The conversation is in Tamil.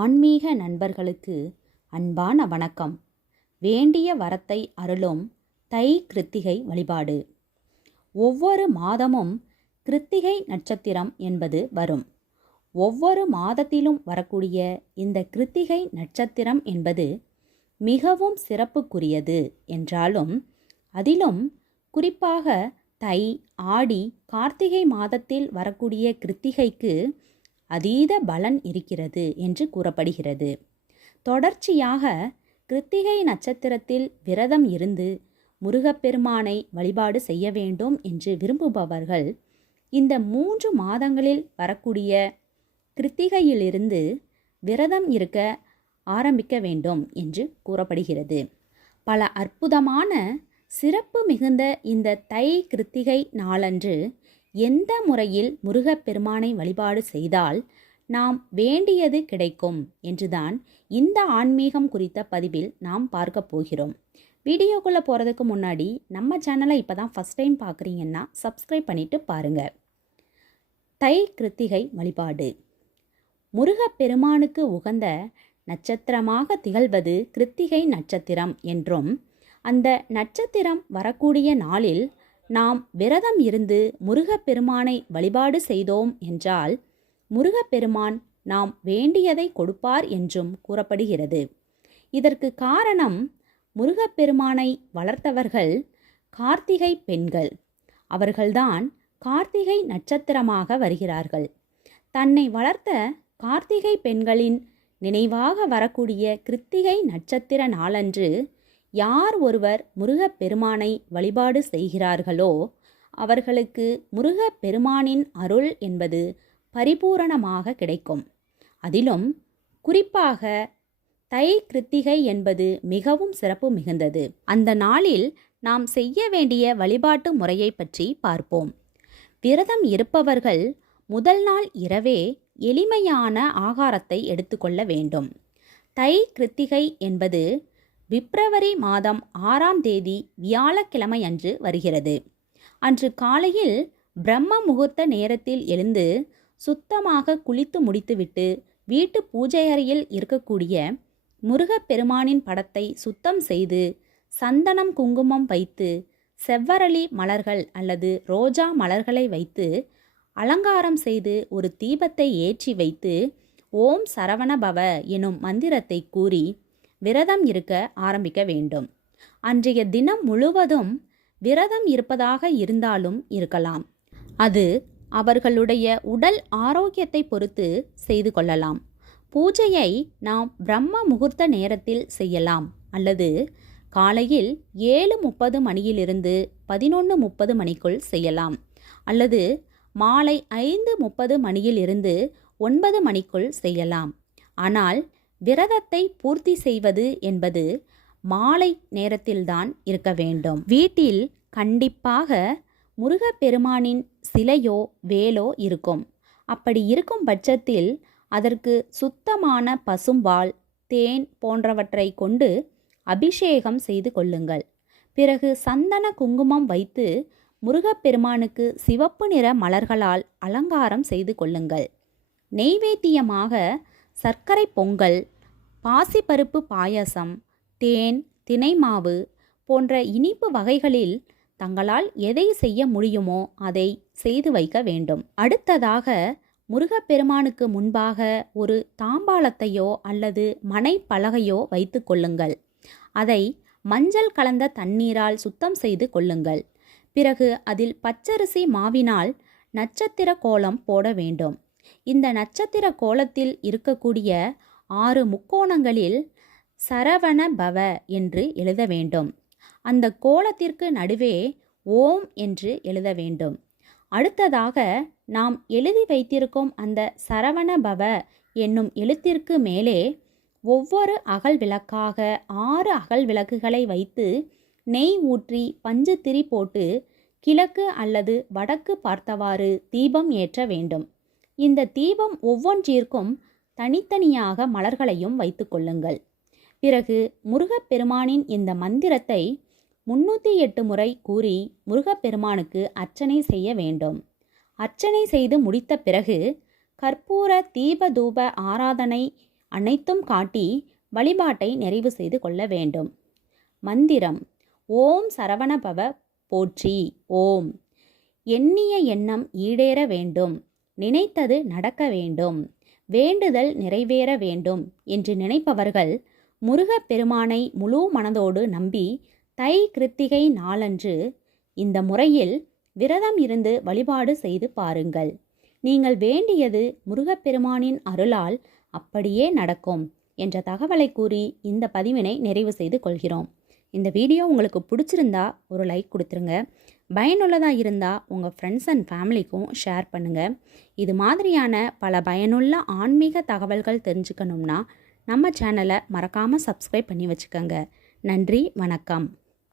ஆன்மீக நண்பர்களுக்கு அன்பான வணக்கம். வேண்டிய வரத்தை அருளும் தை கிருத்திகை வழிபாடு. ஒவ்வொரு மாதமும் கிருத்திகை நட்சத்திரம் என்பது வரும். ஒவ்வொரு மாதத்திலும் வரக்கூடிய இந்த கிருத்திகை நட்சத்திரம் என்பது மிகவும் சிறப்புக்குரியது என்றாலும், அதிலும் குறிப்பாக தை, ஆடி, கார்த்திகை மாதத்தில் வரக்கூடிய கிருத்திகைக்கு அதீத பலன் இருக்கிறது என்று கூறப்படுகிறது. தொடர்ச்சியாக கிருத்திகை நட்சத்திரத்தில் விரதம் இருந்து முருகப்பெருமானை வழிபாடு செய்ய வேண்டும் என்று விரும்புபவர்கள் இந்த 3 மாதங்களில் வரக்கூடிய கிருத்திகையிலிருந்து விரதம் இருக்க ஆரம்பிக்க வேண்டும் என்று கூறப்படுகிறது. பல அற்புதமான சிறப்பு மிகுந்த இந்த தை கிருத்திகை நாளன்று எந்த முறையில் முருகப்பெருமானை வழிபாடு செய்தால் நாம் வேண்டியது கிடைக்கும் என்றுதான் இந்த ஆன்மீகம் குறித்த பதிவில் நாம் பார்க்க போகிறோம். வீடியோக்குள்ளே போகிறதுக்கு முன்னாடி நம்ம சேனலை இப்போ தான் ஃபஸ்ட் டைம் பார்க்குறீங்கன்னா சப்ஸ்கிரைப் பண்ணிவிட்டு பாருங்கள். தை கிருத்திகை வழிபாடு. முருகப்பெருமானுக்கு உகந்த நட்சத்திரமாக திகழ்வது கிருத்திகை நட்சத்திரம் என்றும், அந்த நட்சத்திரம் வரக்கூடிய நாளில் நாம் விரதம் இருந்து முருகப்பெருமானை வழிபாடு செய்தோம் என்றால் முருகப்பெருமான் நாம் வேண்டியதை கொடுப்பார் என்றும் கூறப்படுகிறது. இதற்கு காரணம், முருகப்பெருமானை வளர்த்தவர்கள் கார்த்திகை பெண்கள். அவர்கள்தான் கார்த்திகை நட்சத்திரமாக வருகிறார்கள். தன்னை வளர்த்த கார்த்திகை பெண்களின் நினைவாக வரக்கூடிய கிருத்திகை நட்சத்திர நாளன்று யார் ஒருவர் முருகப்பெருமானை வழிபாடு செய்கிறார்களோ அவர்களுக்கு முருகப்பெருமானின் அருள் என்பது பரிபூரணமாக கிடைக்கும். அதிலும் குறிப்பாக தை கிருத்திகை என்பது மிகவும் சிறப்பு மிகுந்தது. அந்த நாளில் நாம் செய்ய வேண்டிய வழிபாட்டு முறையை பற்றி பார்ப்போம். விரதம் இருப்பவர்கள் முதல் நாள் இரவே எளிமையான ஆகாரத்தை எடுத்துக்கொள்ள வேண்டும். தை கிருத்திகை என்பது பிப்ரவரி மாதம் 6ஆம் தேதி வியாழக்கிழமை அன்று வருகிறது. அன்று காலையில் பிரம்ம முகூர்த்த நேரத்தில் எழுந்து சுத்தமாக குளித்து முடித்துவிட்டு வீட்டு பூஜை அறையில் இருக்கக்கூடிய முருகப்பெருமானின் படத்தை சுத்தம் செய்து சந்தனம் குங்குமம் வைத்து செவ்வரளி மலர்கள் அல்லது ரோஜா மலர்களை வைத்து அலங்காரம் செய்து ஒரு தீபத்தை ஏற்றி வைத்து ஓம் சரவணபவ எனும் மந்திரத்தை கூறி விரதம் இருக்க ஆரம்பிக்க வேண்டும். அன்றைய தினம் முழுவதும் விரதம் இருப்பதாக இருந்தாலும் இருக்கலாம். அது அவர்களுடைய உடல் ஆரோக்கியத்தை பொறுத்து செய்து கொள்ளலாம். பூஜையை நாம் பிரம்ம முகூர்த்த நேரத்தில் செய்யலாம், அல்லது காலையில் 7:30 மணியிலிருந்து 11:30 மணிக்குள் செய்யலாம், அல்லது மாலை 5:30 மணியிலிருந்து 9 மணிக்குள் செய்யலாம். ஆனால் விரதத்தை பூர்த்தி செய்வது என்பது மாலை நேரத்தில்தான் இருக்க வேண்டும். வீட்டில் கண்டிப்பாக முருகப்பெருமானின் சிலையோ வேலோ இருக்கும். அப்படி இருக்கும் பட்சத்தில் அதற்கு சுத்தமான பசும்பால், தேன் போன்றவற்றை கொண்டு அபிஷேகம் செய்து கொள்ளுங்கள். பிறகு சந்தன குங்குமம் வைத்து முருகப்பெருமானுக்கு சிவப்பு நிற மலர்களால் அலங்காரம் செய்து கொள்ளுங்கள். நெய்வேத்தியமாக சர்க்கரை பொங்கல், பாசிப்பருப்பு பாயசம், தேன், தினைமாவு போன்ற இனிப்பு வகைகளில் தங்களால் எதை செய்ய முடியுமோ அதை செய்து வைக்க வேண்டும். அடுத்ததாக முருகப்பெருமானுக்கு முன்பாக ஒரு தாம்பாளத்தையோ அல்லது மனைப்பலகையோ வைத்து கொள்ளுங்கள். அதை மஞ்சள் கலந்த தண்ணீரால் சுத்தம் செய்து கொள்ளுங்கள். பிறகு அதில் பச்சரிசி மாவினால் நட்சத்திர கோலம் போட வேண்டும். இந்த நட்சத்திர கோலத்தில் இருக்கக்கூடிய 6 முக்கோணங்களில் சரவண பவ என்று எழுத வேண்டும். அந்த கோலத்திற்கு நடுவே ஓம் என்று எழுத வேண்டும். அடுத்ததாக நாம் எழுதி வைத்திருக்கும் அந்த சரவண பவ என்னும் எழுத்திற்கு மேலே ஒவ்வொரு அகல் விளக்காக 6 அகல் விளக்குகளை வைத்து நெய் ஊற்றி பஞ்சு திரி போட்டு கிழக்கு அல்லது வடக்கு பார்த்தவாறு தீபம் ஏற்ற வேண்டும். இந்த தீபம் ஒவ்வொன்றிற்கும் தனித்தனியாக மலர்களையும் வைத்து கொள்ளுங்கள். பிறகு முருகப்பெருமானின் இந்த மந்திரத்தை 308 முறை கூறி முருகப்பெருமானுக்கு அர்ச்சனை செய்ய வேண்டும். அர்ச்சனை செய்து முடித்த பிறகு கற்பூர தீப தூப ஆராதனை அனைத்தும் காட்டி வழிபாட்டை நிறைவு செய்து கொள்ள வேண்டும். மந்திரம்: ஓம் சரவணபவ போற்றி. ஓம். எண்ணிய எண்ணம் ஈடேற வேண்டும், நினைத்தது நடக்க வேண்டும், வேண்டுதல் நிறைவேற வேண்டும் என்று நினைப்பவர்கள் முருகப்பெருமானை முழு மனதோடு நம்பி தை கிருத்திகை நாளன்று இந்த முறையில் விரதம் இருந்து வழிபாடு செய்து பாருங்கள். நீங்கள் வேண்டியது முருகப்பெருமானின் அருளால் அப்படியே நடக்கும் என்ற தகவலை கூறி இந்த பதிவினை நிறைவு செய்து கொள்கிறோம். இந்த வீடியோ உங்களுக்கு பிடிச்சிருந்தா ஒரு லைக் கொடுத்துருங்க. பயனுள்ளதாக இருந்தால் உங்கள் ஃப்ரெண்ட்ஸ் அண்ட் ஃபேமிலிக்கும் ஷேர் பண்ணுங்கள். இது மாதிரியான பல பயனுள்ள ஆன்மீக தகவல்கள் தெரிஞ்சுக்கணும்னா நம்ம சேனலை மறக்காமல் சப்ஸ்கிரைப் பண்ணி வச்சுக்கோங்க. நன்றி, வணக்கம்.